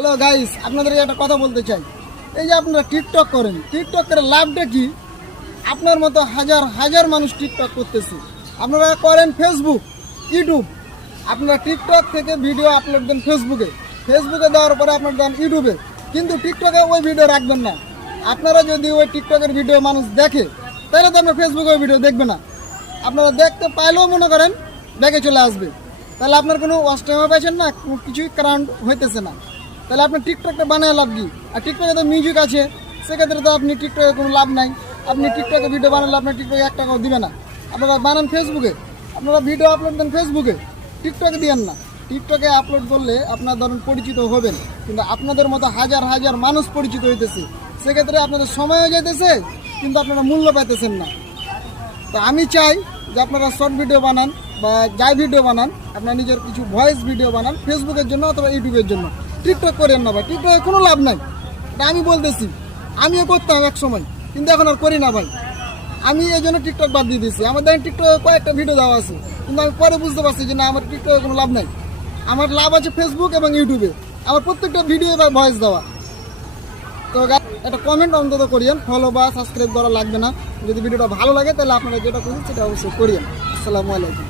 Hello guys, আপনাদেরকে একটা কথা বলতে চাই। এই যে আপনারা টিকটক করেন, টিকটক করে লাভটা কি? আপনার মতো হাজার হাজার মানুষ টিকটক করতেছে। আপনারা করেন ফেসবুক, ইউটিউব। আপনারা টিকটক থেকে ভিডিও আপলোড দেন ফেসবুকে, ফেসবুকে দেওয়ার পরে আপনার দেন ইউটিউবে, কিন্তু টিকটকে ওই ভিডিও রাখবেন না। আপনারা যদি ওই টিকটকের ভিডিও মানুষ দেখে, তাহলে তো আপনার ফেসবুকে ওই ভিডিও দেখবে না। আপনারা দেখতে পাইলেও মনে করেন দেখে চলে আসবে, তাহলে আপনার কোনো ওয়াচ টাইমও পাইছেন না, কিছুই কারণ হইতেছে না। তাহলে আপনার টিকটকটা বানায় লাভ কি? আর টিকটকে তো মিউজিক আছে, সেক্ষেত্রে তো আপনি টিকটকে কোনো লাভ নাই। আপনি টিকটকে ভিডিও বানালে আপনার টিকটকে 1 টাকাও দিবে না। আপনারা বানান ফেসবুকে, আপনারা ভিডিও আপলোড দেন ফেসবুকে, টিকটকে দিয়েন না। টিকটকে আপলোড করলে আপনার ধরুন পরিচিত হবেন, কিন্তু আপনাদের মতো হাজার হাজার মানুষ পরিচিত হইতেছে, সেক্ষেত্রে আপনাদের সময়ও যেতেছে, কিন্তু আপনারা মূল্য পাইতেছেন না। তো আমি চাই যে আপনারা শর্ট ভিডিও বানান বা যাই ভিডিও বানান, আপনার নিজের কিছু ভয়েস ভিডিও বানান ফেসবুকের জন্য অথবা ইউটিউবের জন্য। টিকটক করেন না ভাই, টিকটকে কোনো লাভ নাই। এটা আমি বলতেছি, আমিও করতাম এক সময়, কিন্তু এখন আর করি না ভাই। আমি এই জন্য টিকটক বাদ দিয়ে দিয়েছি। আমার দেখেন টিকটকে কয়েকটা ভিডিও দেওয়া আছে, কিন্তু আমি পরে বুঝতে পারছি যে না, আমার টিকটকে কোনো লাভ নাই। আমার লাভ আছে ফেসবুক এবং ইউটিউবে, আমার প্রত্যেকটা ভিডিও বা ভয়েস দেওয়া। তো একটা কমেন্ট অন্তত করিয়েন, ফলো বা সাবস্ক্রাইব করা লাগবে না। যদি ভিডিওটা ভালো লাগে তাহলে আপনারা যেটা করছেন সেটা অবশ্যই করিয়েন। আসসালামু আলাইকুম।